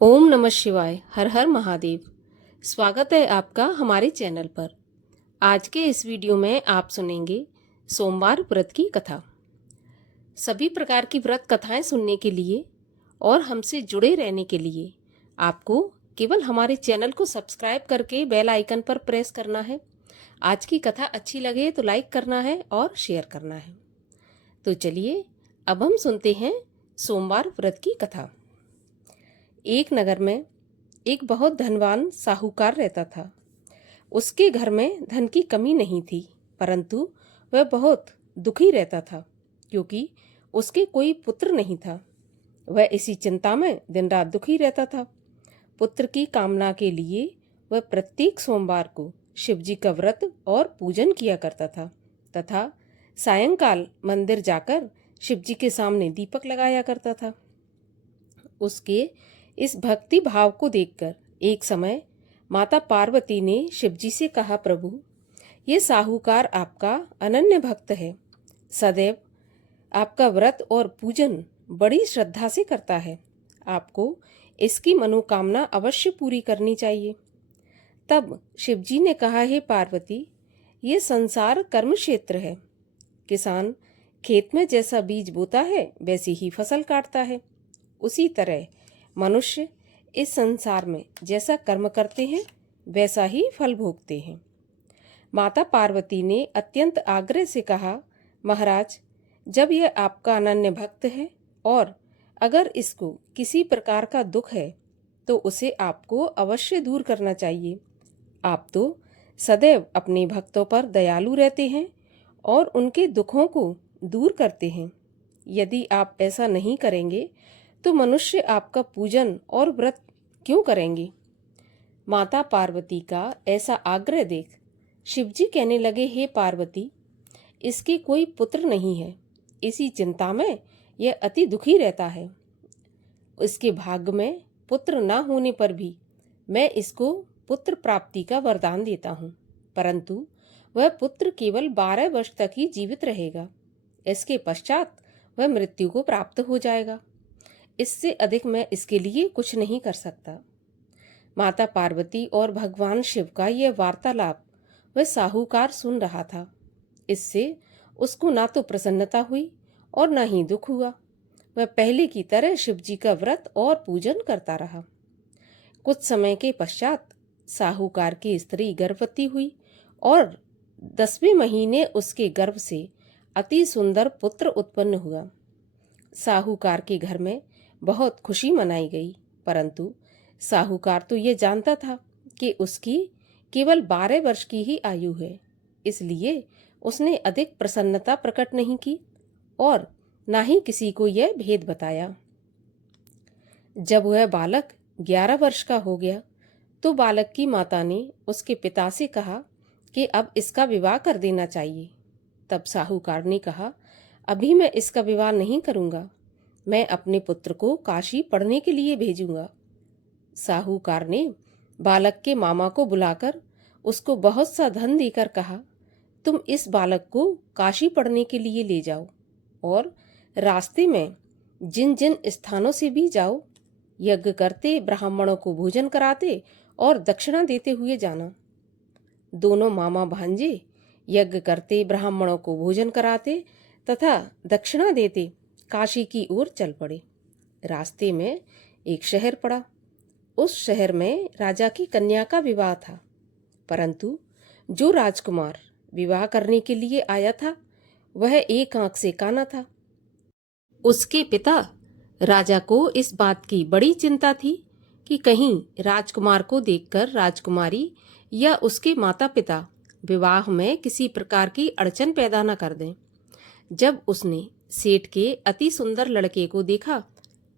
ओम नमः शिवाय। हर हर महादेव। स्वागत है आपका हमारे चैनल पर। आज के इस वीडियो में आप सुनेंगे सोमवार व्रत की कथा। सभी प्रकार की व्रत कथाएं सुनने के लिए और हमसे जुड़े रहने के लिए आपको केवल हमारे चैनल को सब्सक्राइब करके बेल आइकन पर प्रेस करना है। आज की कथा अच्छी लगे तो लाइक करना है और शेयर करना है। तो चलिए अब हम सुनते हैं सोमवार व्रत की कथा। एक नगर में एक बहुत धनवान साहूकार रहता था। उसके घर में धन की कमी नहीं थी, परंतु वह बहुत दुखी रहता था क्योंकि उसके कोई पुत्र नहीं था। वह इसी चिंता में दिन रात दुखी रहता था। पुत्र की कामना के लिए वह प्रत्येक सोमवार को शिव जी का व्रत और पूजन किया करता था तथा सायंकाल मंदिर जाकर शिव जी के सामने दीपक लगाया करता था। उसके इस भक्ति भाव को देखकर एक समय माता पार्वती ने शिवजी से कहा, प्रभु, ये साहूकार आपका अनन्य भक्त है, सदैव आपका व्रत और पूजन बड़ी श्रद्धा से करता है। आपको इसकी मनोकामना अवश्य पूरी करनी चाहिए। तब शिवजी ने कहा, हे पार्वती, ये संसार कर्म क्षेत्र है। किसान खेत में जैसा बीज बोता है वैसी ही फसल काटता है। उसी तरह मनुष्य इस संसार में जैसा कर्म करते हैं वैसा ही फल भोगते हैं। माता पार्वती ने अत्यंत आग्रह से कहा, महाराज, जब यह आपका अनन्य भक्त है और अगर इसको किसी प्रकार का दुख है तो उसे आपको अवश्य दूर करना चाहिए। आप तो सदैव अपने भक्तों पर दयालु रहते हैं और उनके दुखों को दूर करते हैं। यदि आप ऐसा नहीं करेंगे तो मनुष्य आपका पूजन और व्रत क्यों करेंगे? माता पार्वती का ऐसा आग्रह देख शिवजी कहने लगे, हे पार्वती, इसके कोई पुत्र नहीं है। इसी चिंता में यह अति दुखी रहता है। इसके भाग्य में पुत्र न होने पर भी मैं इसको पुत्र प्राप्ति का वरदान देता हूँ, परंतु वह पुत्र केवल 12 वर्ष तक ही जीवित रहेगा। इसके पश्चात वह मृत्यु को प्राप्त हो जाएगा। इससे अधिक मैं इसके लिए कुछ नहीं कर सकता। माता पार्वती और भगवान शिव का यह वार्तालाप वह साहूकार सुन रहा था। इससे उसको ना तो प्रसन्नता हुई और ना ही दुख हुआ। वह पहले की तरह शिव जी का व्रत और पूजन करता रहा। कुछ समय के पश्चात साहूकार की स्त्री गर्भवती हुई और 10वें महीने उसके गर्भ से अति सुंदर पुत्र उत्पन्न हुआ। साहूकार के घर में बहुत खुशी मनाई गई, परंतु साहूकार तो ये जानता था कि उसकी केवल 12 वर्ष की ही आयु है, इसलिए उसने अधिक प्रसन्नता प्रकट नहीं की और ना ही किसी को यह भेद बताया। जब वह बालक 11 वर्ष का हो गया तो बालक की माता ने उसके पिता से कहा कि अब इसका विवाह कर देना चाहिए। तब साहूकार ने कहा, अभी मैं इसका विवाह नहीं करूंगा, मैं अपने पुत्र को काशी पढ़ने के लिए भेजूंगा। साहूकार ने बालक के मामा को बुलाकर उसको बहुत सा धन देकर कहा, तुम इस बालक को काशी पढ़ने के लिए ले जाओ और रास्ते में जिन जिन स्थानों से भी जाओ, यज्ञ करते, ब्राह्मणों को भोजन कराते और दक्षिणा देते हुए जाना। दोनों मामा भांजे यज्ञ करते, ब्राह्मणों को भोजन कराते तथा दक्षिणा देते काशी की ओर चल पड़े। रास्ते में एक शहर पड़ा। उस शहर में राजा की कन्या का विवाह था, परंतु जो राजकुमार विवाह करने के लिए आया था वह एक आंख से काना था। उसके पिता राजा को इस बात की बड़ी चिंता थी कि कहीं राजकुमार को देखकर राजकुमारी या उसके माता पिता विवाह में किसी प्रकार की अड़चन पैदा न कर दें। जब उसने सेठ के अति सुंदर लड़के को देखा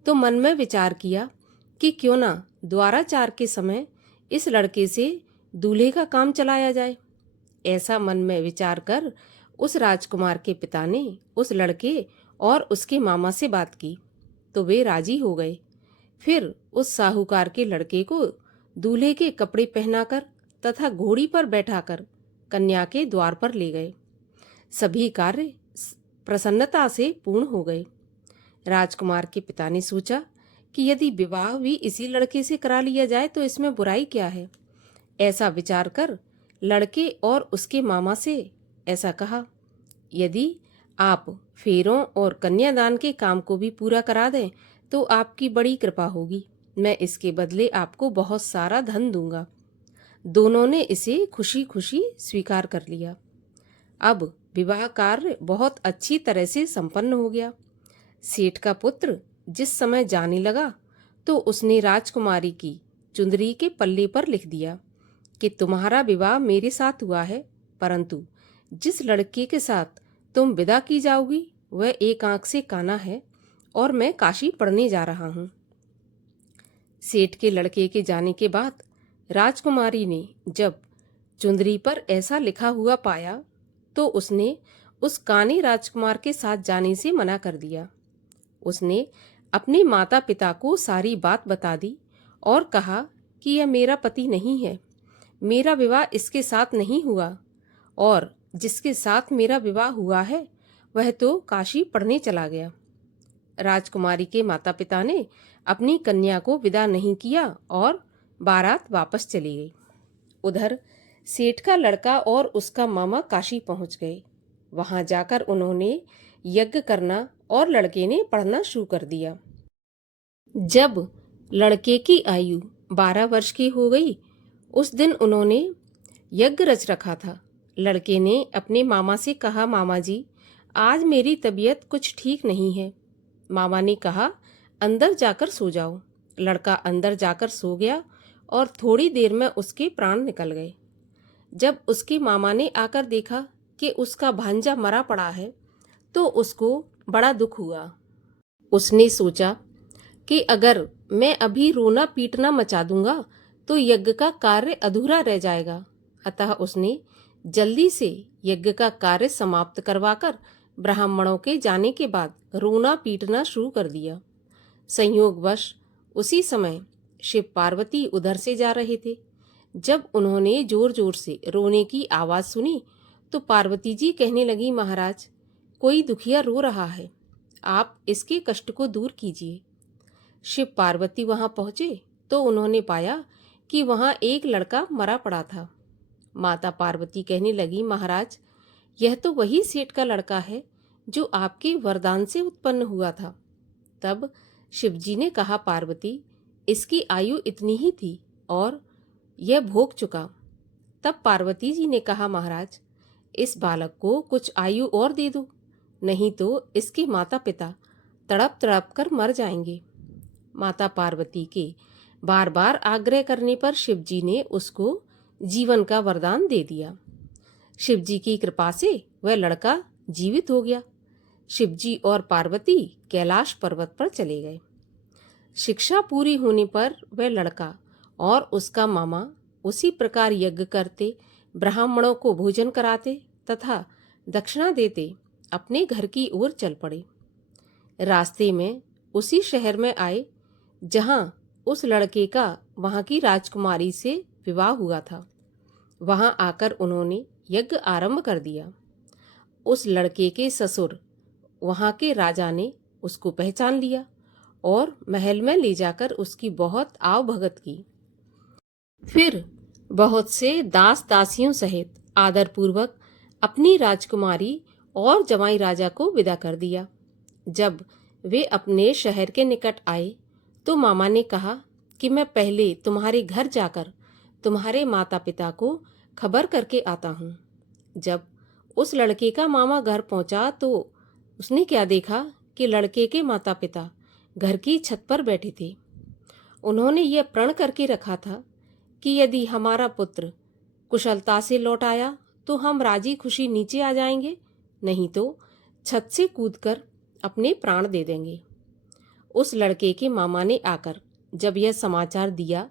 तो मन में विचार किया कि क्यों ना द्वाराचार के समय इस लड़के से दूल्हे का काम चलाया जाए। ऐसा मन में विचार कर उस राजकुमार के पिता ने उस लड़के और उसके मामा से बात की तो वे राजी हो गए। फिर उस साहूकार के लड़के को दूल्हे के कपड़े पहनाकर तथा घोड़ी पर बैठाकर कन्या के द्वार पर ले गए। सभी कार्य प्रसन्नता से पूर्ण हो गए। राजकुमार के पिता ने सोचा कि यदि विवाह भी इसी लड़के से करा लिया जाए तो इसमें बुराई क्या है। ऐसा विचार कर लड़के और उसके मामा से ऐसा कहा, यदि आप फेरों और कन्यादान के काम को भी पूरा करा दें तो आपकी बड़ी कृपा होगी। मैं इसके बदले आपको बहुत सारा धन दूंगा। दोनों ने इसे खुशी खुशी स्वीकार कर लिया। अब विवाह कार्य बहुत अच्छी तरह से संपन्न हो गया। सेठ का पुत्र जिस समय जाने लगा तो उसने राजकुमारी की चुंदरी के पल्ले पर लिख दिया कि तुम्हारा विवाह मेरे साथ हुआ है, परंतु जिस लड़के के साथ तुम विदा की जाओगी वह एक आंख से काना है और मैं काशी पढ़ने जा रहा हूँ। सेठ के लड़के के जाने के बाद राजकुमारी ने जब चुंदरी पर ऐसा लिखा हुआ पाया तो उसने उस काने राजकुमार के साथ जाने से मना कर दिया। उसने अपने माता पिता को सारी बात बता दी और कहा कि यह मेरा पति नहीं है, मेरा विवाह इसके साथ नहीं हुआ और जिसके साथ मेरा विवाह हुआ है वह तो काशी पढ़ने चला गया। राजकुमारी के माता पिता ने अपनी कन्या को विदा नहीं किया और बारात वापस चली गई। उधर सेठ का लड़का और उसका मामा काशी पहुंच गए। वहां जाकर उन्होंने यज्ञ करना और लड़के ने पढ़ना शुरू कर दिया। जब लड़के की आयु 12 वर्ष की हो गई, उस दिन उन्होंने यज्ञ रच रखा था। लड़के ने अपने मामा से कहा, मामा जी, आज मेरी तबीयत कुछ ठीक नहीं है। मामा ने कहा, अंदर जाकर सो जाओ। लड़का अंदर जाकर सो गया और थोड़ी देर में उसके प्राण निकल गए। जब उसके मामा ने आकर देखा कि उसका भांजा मरा पड़ा है तो उसको बड़ा दुख हुआ। उसने सोचा कि अगर मैं अभी रोना पीटना मचा दूंगा तो यज्ञ का कार्य अधूरा रह जाएगा। अतः उसने जल्दी से यज्ञ का कार्य समाप्त करवाकर ब्राह्मणों के जाने के बाद रोना पीटना शुरू कर दिया। संयोगवश उसी समय शिव पार्वती उधर से जा रहे थे। जब उन्होंने जोर जोर से रोने की आवाज सुनी तो पार्वती जी कहने लगी, महाराज, कोई दुखिया रो रहा है, आप इसके कष्ट को दूर कीजिए। शिव पार्वती वहां पहुंचे तो उन्होंने पाया कि वहां एक लड़का मरा पड़ा था। माता पार्वती कहने लगी, महाराज, यह तो वही सेठ का लड़का है जो आपके वरदान से उत्पन्न हुआ था। तब शिवजी ने कहा, पार्वती, इसकी आयु इतनी ही थी और यह भोग चुका। तब पार्वती जी ने कहा, महाराज, इस बालक को कुछ आयु और दे दो, नहीं तो इसके माता पिता तड़प तड़प कर मर जाएंगे। माता पार्वती के बार बार आग्रह करने पर शिवजी ने उसको जीवन का वरदान दे दिया। शिवजी की कृपा से वह लड़का जीवित हो गया। शिवजी और पार्वती कैलाश पर्वत पर चले गए। शिक्षा पूरी होने पर वह लड़का और उसका मामा उसी प्रकार यज्ञ करते, ब्राह्मणों को भोजन कराते तथा दक्षिणा देते अपने घर की ओर चल पड़े। रास्ते में उसी शहर में आए जहां उस लड़के का वहां की राजकुमारी से विवाह हुआ था। वहां आकर उन्होंने यज्ञ आरंभ कर दिया। उस लड़के के ससुर वहां के राजा ने उसको पहचान लिया और महल में ले जाकर उसकी बहुत आवभगत की। फिर बहुत से दास दासियों सहित आदरपूर्वक अपनी राजकुमारी और जमाई राजा को विदा कर दिया। जब वे अपने शहर के निकट आए तो मामा ने कहा कि मैं पहले तुम्हारे घर जाकर तुम्हारे माता पिता को खबर करके आता हूँ। जब उस लड़के का मामा घर पहुंचा तो उसने क्या देखा कि लड़के के माता पिता घर की छत पर बैठे थे। उन्होंने यह प्रण करके रखा था कि यदि हमारा पुत्र कुशलता से लौट आया तो हम राजी खुशी नीचे आ जाएंगे, नहीं तो छत से कूदकर अपने प्राण दे देंगे। उस लड़के के मामा ने आकर जब यह समाचार दिया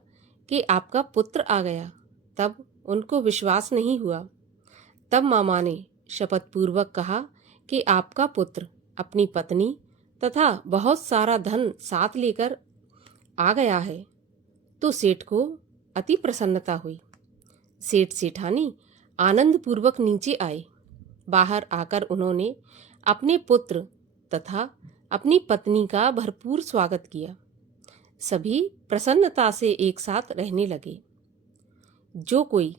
कि आपका पुत्र आ गया, तब उनको विश्वास नहीं हुआ। तब मामा ने शपथ पूर्वक कहा कि आपका पुत्र अपनी पत्नी तथा बहुत सारा धन साथ लेकर आ गया है। तो सेठ को अति प्रसन्नता हुई। सेठ सेठानी आनंद पूर्वक नीचे आए। बाहर आकर उन्होंने अपने पुत्र तथा अपनी पत्नी का भरपूर स्वागत किया। सभी प्रसन्नता से एक साथ रहने लगे। जो कोई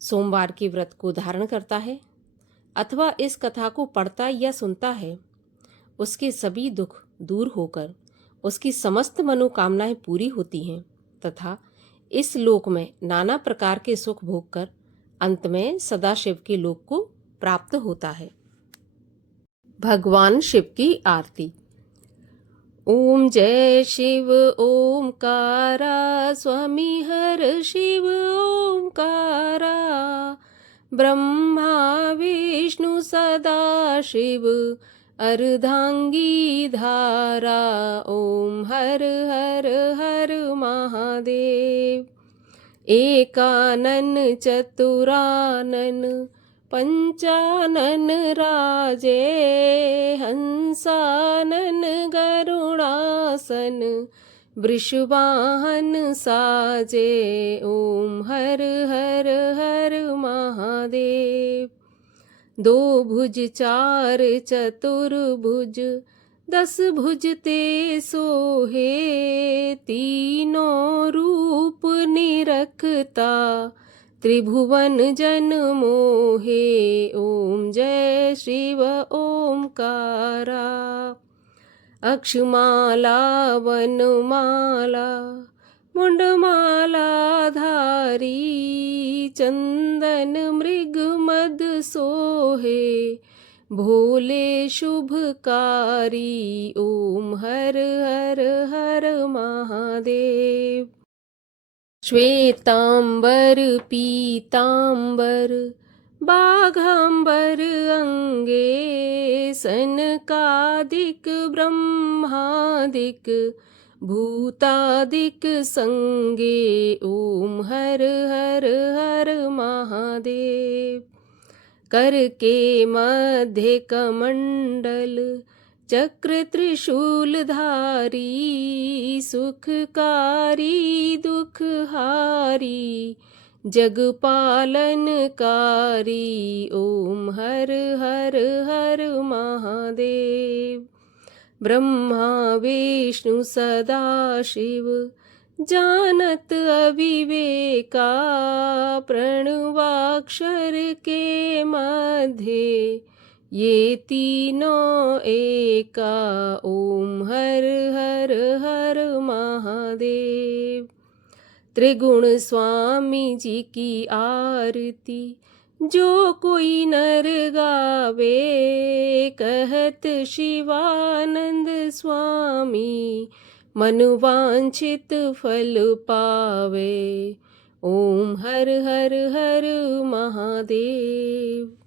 सोमवार के व्रत को धारण करता है अथवा इस कथा को पढ़ता या सुनता है, उसके सभी दुख दूर होकर उसकी समस्त मनोकामनाएं पूरी होती हैं तथा इस लोक में नाना प्रकार के सुख भोगकर अंत में सदाशिव के लोक को प्राप्त होता है। भगवान शिव की आरती। ओम जय शिव ओमकारा, स्वामी हर शिव ओमकारा, ब्रह्मा विष्णु सदा शिव अर्धांगी धारा। ओम हर हर हर महादेव। एकानन चतुरानन पंचानन राजे, हंसानन गरुड़ासन वृषवाहन साजे। ओम हर हर हर महादेव। दो भुज चार चतुर्भुज, 10 भुज ते सोहे, तीनों रूप निरखता त्रिभुवन जन मोहे। ओम जय शिव ओमकारा। अक्षमाला वनमाला मुंडमाला धारी, चंदन मृग मद सोहे, भोले शुभकारी। ओम हर हर हर महादेव। श्वेतांबर पीतांबर बाघांबर अंगे, सनकादिक ब्रह्मादिक भूतादिक संगे। ओम हर हर हर महादेव। करके मध्य कमंडल चक्र त्रिशूल धारी, सुखकारी दुखहारी जगपालनकारी। ओम हर हर हर महादेव। ब्रह्मा विष्णु सदा शिव जानत अविवेका, प्रणवाक्षर के मध्य ये तीनों एका। ओम हर हर हर महादेव। त्रिगुण स्वामी जी की आरती जो कोई नर गावे, कहत शिवानंद स्वामी मन वांछित फल पावे। ओम हर हर हर महादेव।